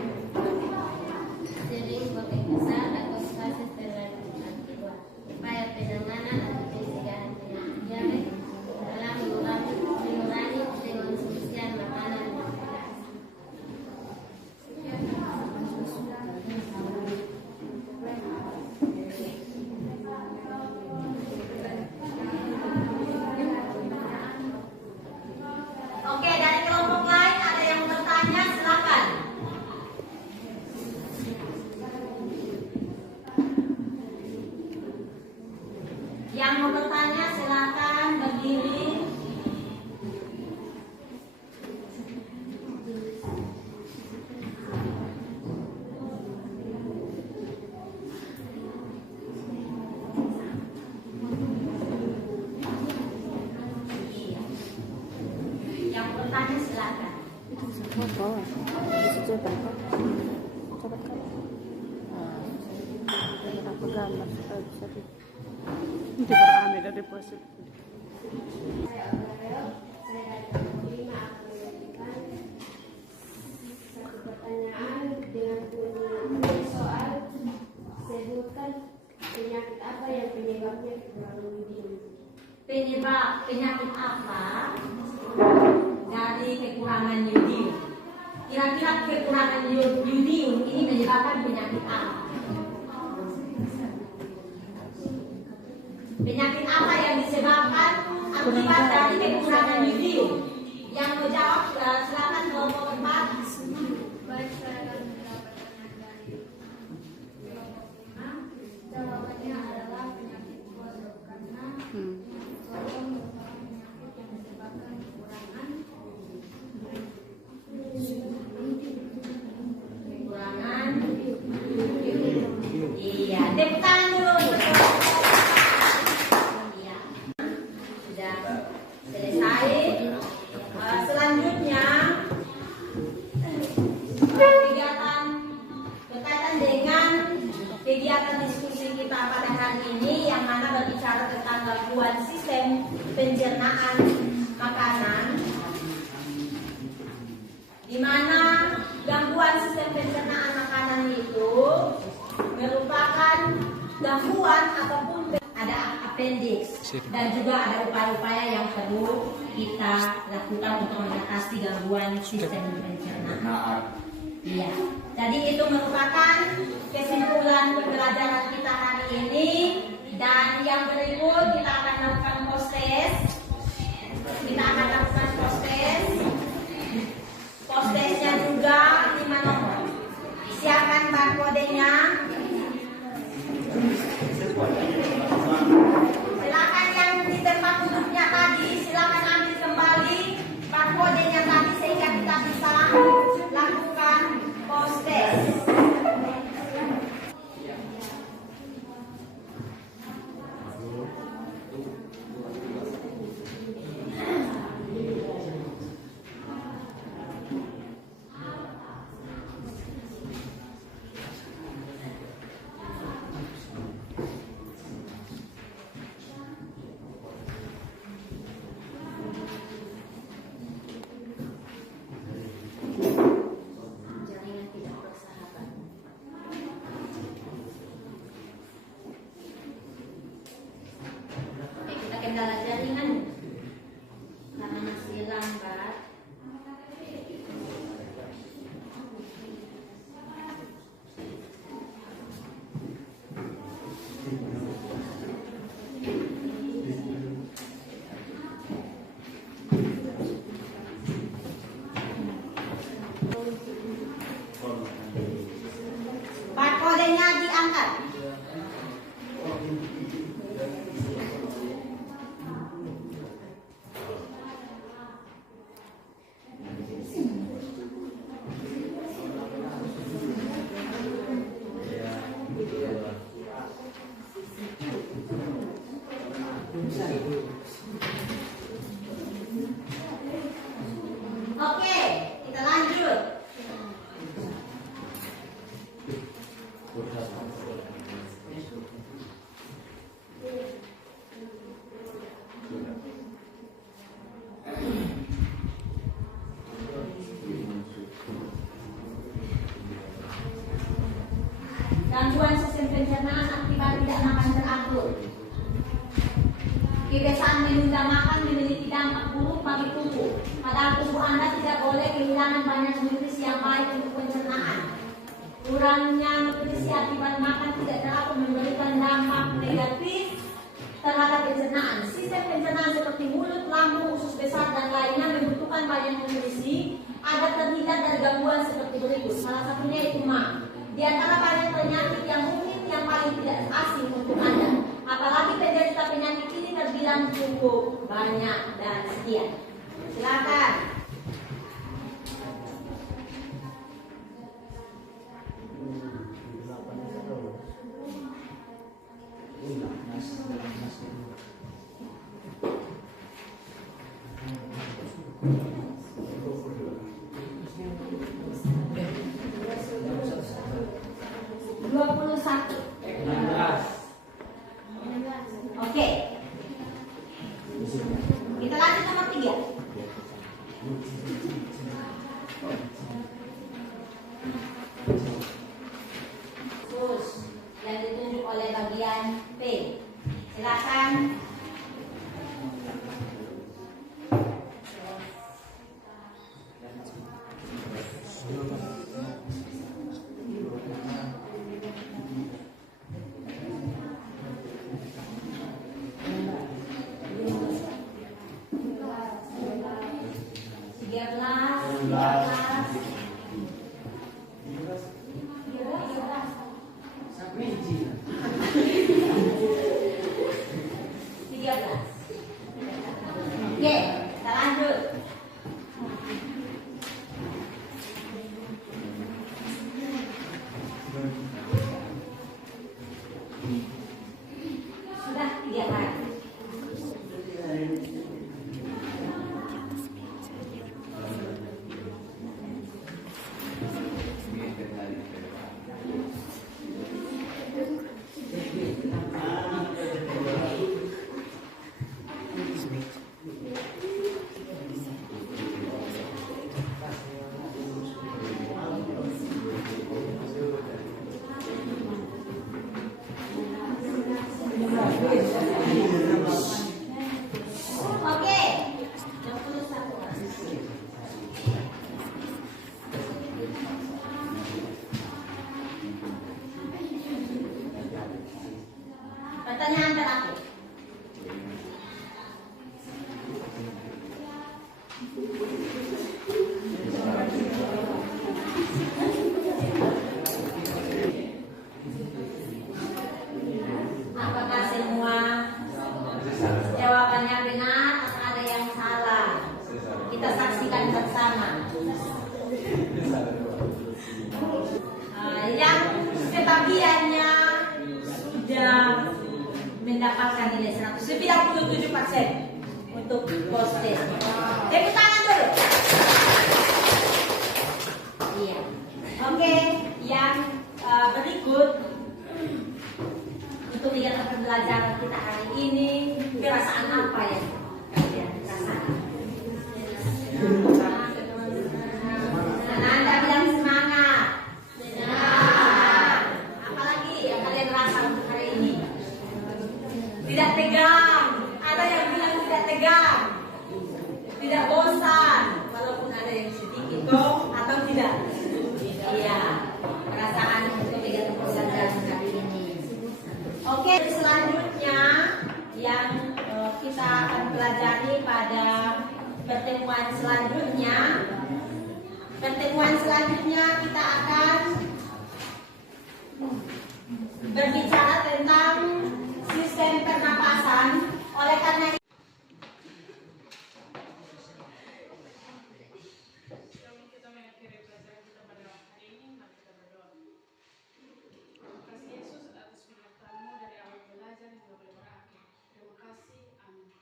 sering buang besar atau fase terlanjur kedua. Upaya penanganan atau pencegahan penyakit diare adalah mengurangi pengonsumsian makanan pedas. Oke, dari kelompok lain ada yang bertanya, silakan. Yang mau bertanya silakan berdiri. Yang mau bertanya silakan. Hindi marami na deposit. Saya Aurel, saya dari kelompok 5 akan mengajukan satu pertanyaan dengan bunyi soal. Sebutkan penyakit apa yang penyebabnya kekurangan yodium. Penyebab penyakit apa dari kekurangan yodium? Kira-kira kekurangan yodium ini menyebabkan penyakit apa? Penyakit apa yang disebabkan akibat dari kekurangan yodium? Yang menjawab silakan kelompok 4. Baik, saya akan menjawab pertanyaan dari kelompok 5. Jawabannya adalah penyakit kodok karena penyakit kodok merupakan penyakit yang disebabkan kekurangan Iya, tepuk tangan dulu. Iya, sudah selesai. Selanjutnya kegiatan berkaitan dengan kegiatan diskusi kita pada hari ini yang mana berbicara tentang gangguan sistem pencernaan makanan, di mana gangguan sistem pencernaan makanan itu merupakan gangguan ataupun ada appendix dan juga ada upaya-upaya yang perlu kita lakukan untuk mengatasi gangguan sistem pencernaan. Iya. Jadi itu merupakan kesimpulan pembelajaran kita hari ini, dan yang berikut kita akan lakukan proses. Kita akan lakukan proses gangguan sistem pencernaan akibat tidak makan teratur. Kebiasaan menunda makan memiliki dampak buruk bagi tubuh. Padahal tubuh Anda tidak boleh kehilangan banyak nutrisi yang baik untuk pencernaan. Kurangnya nutrisi akibat makan tidak teratur memberikan dampak negatif terhadap pencernaan. Sistem pencernaan seperti mulut, lambung, usus besar, dan lainnya membutuhkan banyak nutrisi agar terhindar dari gangguan seperti berikut. Salah satunya itu MA. Di antara banyak penyakit yang mungkin yang paling tidak asing untuk Anda. Apalagi penderita penyakit ini terbilang cukup banyak dan sekian. Silakan. Oke. Kita lanjut nomor 3. Terus yang ditunjuk oleh bagian P. Silakan. Oke, kita lanjut. Sudah 3 kali. Oke. 21. Pertanyaan terakhir. Apakah semua jawabannya benar atau ada yang salah? Kita saksikan bersama. Yang ketagihannya sudah mendapatkan nilai 197% untuk post-test. Tepuk tangan dulu. Iya. Oke, yang berikut untuk kegiatan pembelajaran kita hari ini, perasaan apa ya kalian rasakan? Anda bilang semangat. Apalagi yang kalian rasa untuk hari ini? Tidak tegang. Ada yang bilang tidak tegang. Tidak bosan, walaupun ada yang sedikit kok atau tidak. Iya, perasaan untuk kegiatan pembelajaran hari ini. Oke, selanjutnya yang kita akan pelajari pada pertemuan selanjutnya. Pertemuan selanjutnya kita akan berbicara tentang sistem pernapasan. Oleh karena itu, Kita mengakhiri pelajaran kita pada hari ini, mari kita berdoa. Terima kasih Yesus atas firman-Mu dari awal belajar hingga berakhir. Terima kasih, amin.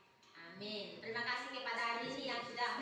amin. Terima kasih kepada hari ini yang sudah